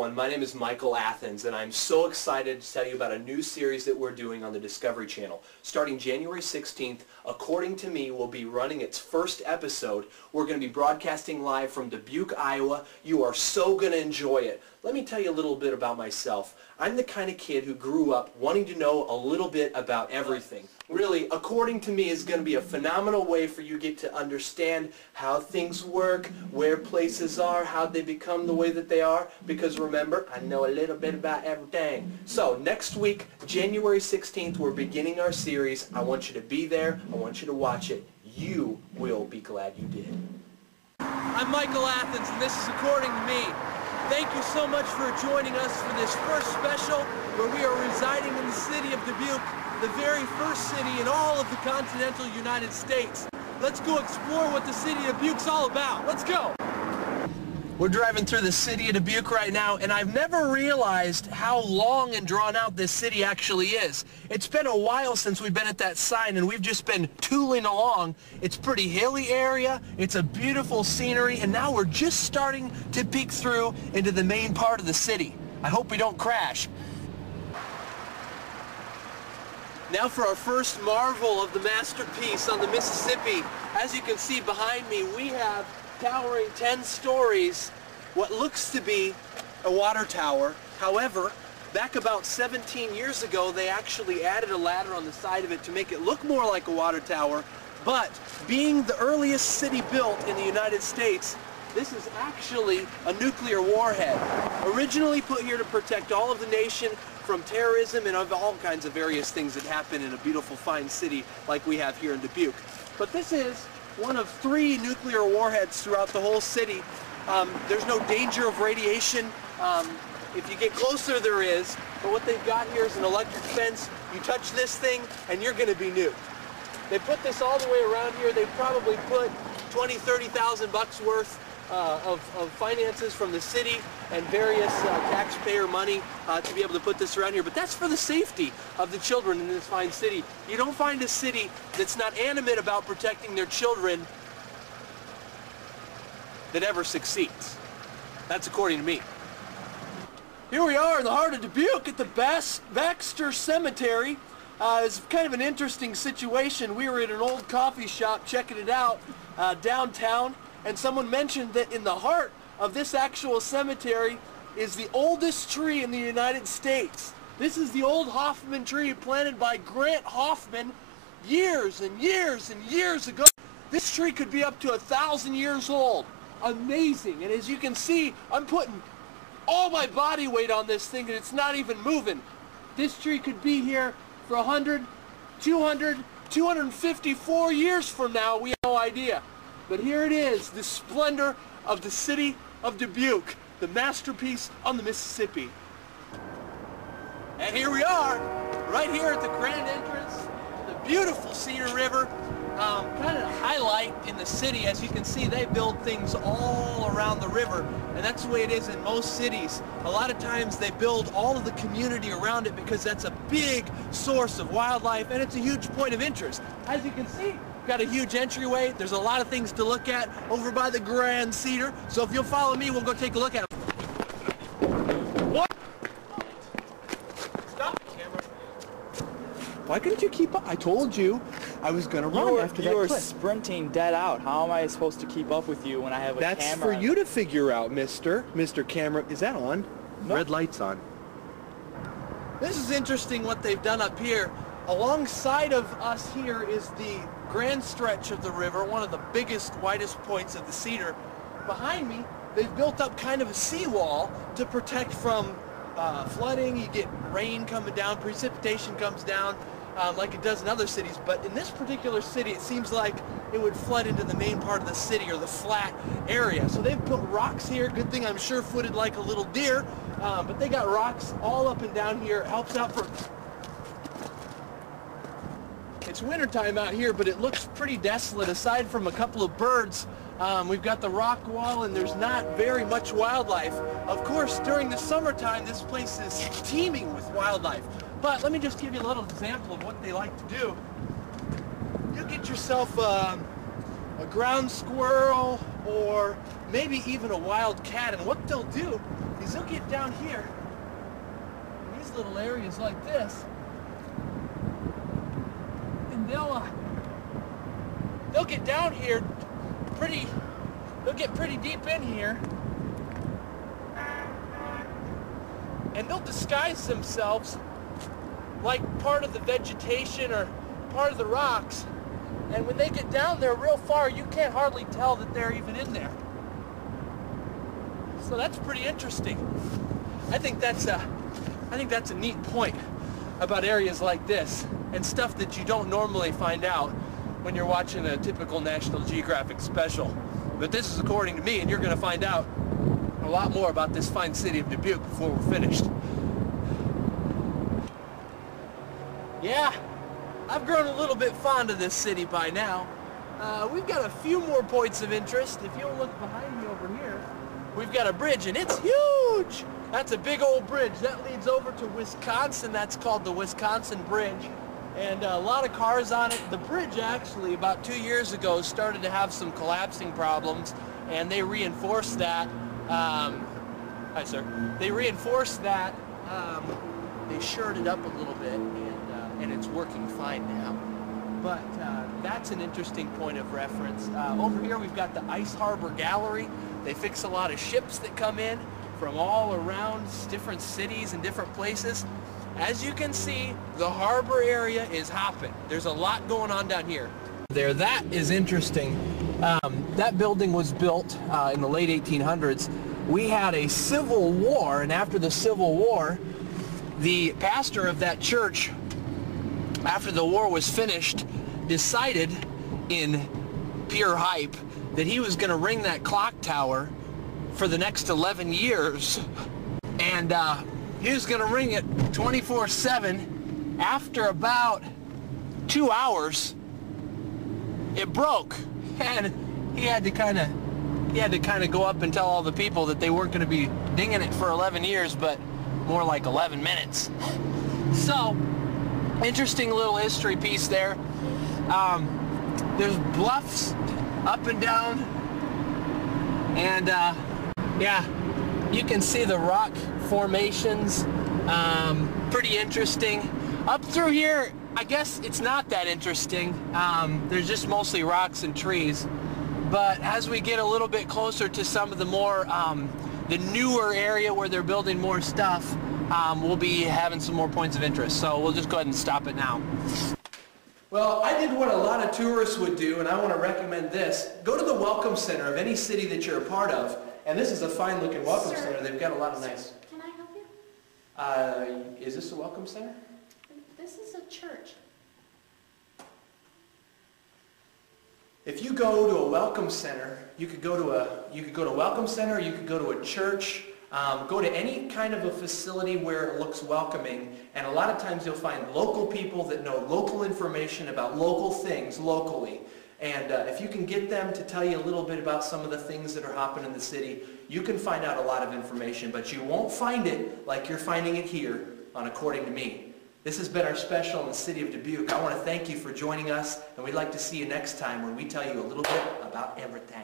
My name is Michael Athens, and I'm so excited to tell you about a new series that we're doing on the Discovery Channel. Starting January 16th, According to Me will be running its first episode. We're going to be broadcasting live from Dubuque, Iowa. You are so going to enjoy it. Let me tell you a little bit about myself. I'm the kind of kid who grew up wanting to know a little bit about everything. Really, According to Me is going to be a phenomenal way for you to get to understand how things work, where places are, how they become the way that they are, because remember, I know a little bit about everything. So, next week, January 16th, we're beginning our series. I want you to be there. I want you to watch it. You will be glad you did. I'm Michael Athens, and this is According to Me. Thank you so much for joining us for this first special where we are residing in the city of Dubuque, the very first city in all of the continental United States. Let's go explore what the city of Dubuque's all about. Let's go! We're driving through the city of Dubuque right now, and I've never realized how long and drawn out this city actually is. It's been a while since we've been at that sign, and we've just been tooling along. It's a pretty hilly area, it's a beautiful scenery, and now we're just starting to peek through into the main part of the city. I hope we don't crash. Now for our first marvel of the masterpiece on the Mississippi. As you can see behind me, we have towering 10 stories, what looks to be a water tower. However, back about 17 years ago, they actually added a ladder on the side of it to make it look more like a water tower. But being the earliest city built in the United States, this is actually a nuclear warhead, originally put here to protect all of the nation from terrorism and of all kinds of various things that happen in a beautiful, fine city like we have here in Dubuque. But this is one of 3 nuclear warheads throughout the whole city. There's no danger of radiation. If you get closer, there is. But what they've got here is an electric fence. You touch this thing, and you're going to be nuked. They put this all the way around here. They probably put $20,000–$30,000 worth of finances from the city and various taxpayer money to be able to put this around here. But that's for the safety of the children in this fine city. You don't find a city that's not animate about protecting their children that ever succeeds. That's according to me. Here we are in the heart of Dubuque at the Baxter Cemetery. It's kind of an interesting situation. We were at an old coffee shop checking it out downtown, and someone mentioned that in the heart of this actual cemetery is the oldest tree in the United States. This is the old Hoffman tree planted by Grant Hoffman years and years and years ago. This tree could be up to 1,000 years old. Amazing. And as you can see, I'm putting all my body weight on this thing and it's not even moving. This tree could be here for 100, 200, 254 years from now. We have no idea. But here it is, the splendor of the city of Dubuque, the masterpiece on the Mississippi. And here we are, right here at the grand entrance to the beautiful Cedar River. Kind of a highlight in the city. As you can see, they build things all around the river, and that's the way it is in most cities. A lot of times they build all of the community around it because that's a big source of wildlife, and it's a huge point of interest. As you can see, we've got a huge entryway. There's a lot of things to look at over by the Grand Cedar. So if you'll follow me, we'll go take a look at them. What? Stop, camera. Why couldn't you keep up? I told you I was going to run after that. You were sprinting dead out. How am I supposed to keep up with you when I have a camera? That's for you to figure out, Mr. Camera. Is that on? No. Red light's on. This is interesting what they've done up here. Alongside of us here is the grand stretch of the river, one of the biggest, widest points of the Cedar. Behind me, they've built up kind of a seawall to protect from flooding. You get rain coming down, precipitation comes down like it does in other cities. But in this particular city, it seems like it would flood into the main part of the city or the flat area. So they've put rocks here. Good thing I'm sure-footed like a little deer. But they got rocks all up and down here. It helps out for... It's wintertime out here, but it looks pretty desolate. Aside from a couple of birds, we've got the rock wall, and there's not very much wildlife. Of course, during the summertime, this place is teeming with wildlife. But let me just give you a little example of what they like to do. You get yourself a ground squirrel or maybe even a wild cat, and what they'll do is they'll get down here in these little areas like this, and they'll get down here they'll get pretty deep in here, and they'll disguise themselves like part of the vegetation or part of the rocks, and when they get down there real far, you can't hardly tell that they're even in there. So that's pretty interesting. I think that's a neat point about areas like this and stuff that you don't normally find out when you're watching a typical National Geographic special. But this is according to me, and you're going to find out a lot more about this fine city of Dubuque before we're finished. Yeah, I've grown a little bit fond of this city by now. We've got a few more points of interest. If you'll look behind me over here, we've got a bridge, and it's huge! That's a big old bridge. That leads over to Wisconsin. That's called the Wisconsin Bridge. And a lot of cars on it. The bridge actually, about 2 years ago, started to have some collapsing problems, and they reinforced that. Hi, sir. They reinforced that. They shored it up a little bit, and it's working fine now. But that's an interesting point of reference. Over here, we've got the Ice Harbor Gallery. They fix a lot of ships that come in from all around different cities and different places. As you can see, the harbor area is hopping. There's a lot going on down here. That is interesting. That building was built in the late 1800s. We had a civil war, and after the Civil War, the pastor of that church, after the war was finished, decided in pure hype that he was going to ring that clock tower for the next 11 years. And he was going to ring it 24/7. After about 2 hours, it broke, and he had to kind of go up and tell all the people that they weren't going to be dinging it for 11 years, but more like 11 minutes. So, interesting little history piece there. There's bluffs up and down, and yeah, you can see the rock formations. Pretty interesting. Up through here, I guess it's not that interesting. There's just mostly rocks and trees. But as we get a little bit closer to some of the more, the newer area where they're building more stuff, we'll be having some more points of interest. So we'll just go ahead and stop it now. Well, I did what a lot of tourists would do, and I want to recommend this. Go to the Welcome Center of any city that you're a part of, and this is a fine-looking Welcome Center. They've got a lot of nice... Can I help you? Is this a Welcome Center? This is a church. If you go to a Welcome Center, you could go to a Welcome Center, you could go to a church, go to any kind of a facility where it looks welcoming, and a lot of times you'll find local people that know local information about local things locally. And if you can get them to tell you a little bit about some of the things that are happening in the city, you can find out a lot of information, but you won't find it like you're finding it here on According to Me. This has been our special in the city of Dubuque. I want to thank you for joining us, and we'd like to see you next time when we tell you a little bit about everything.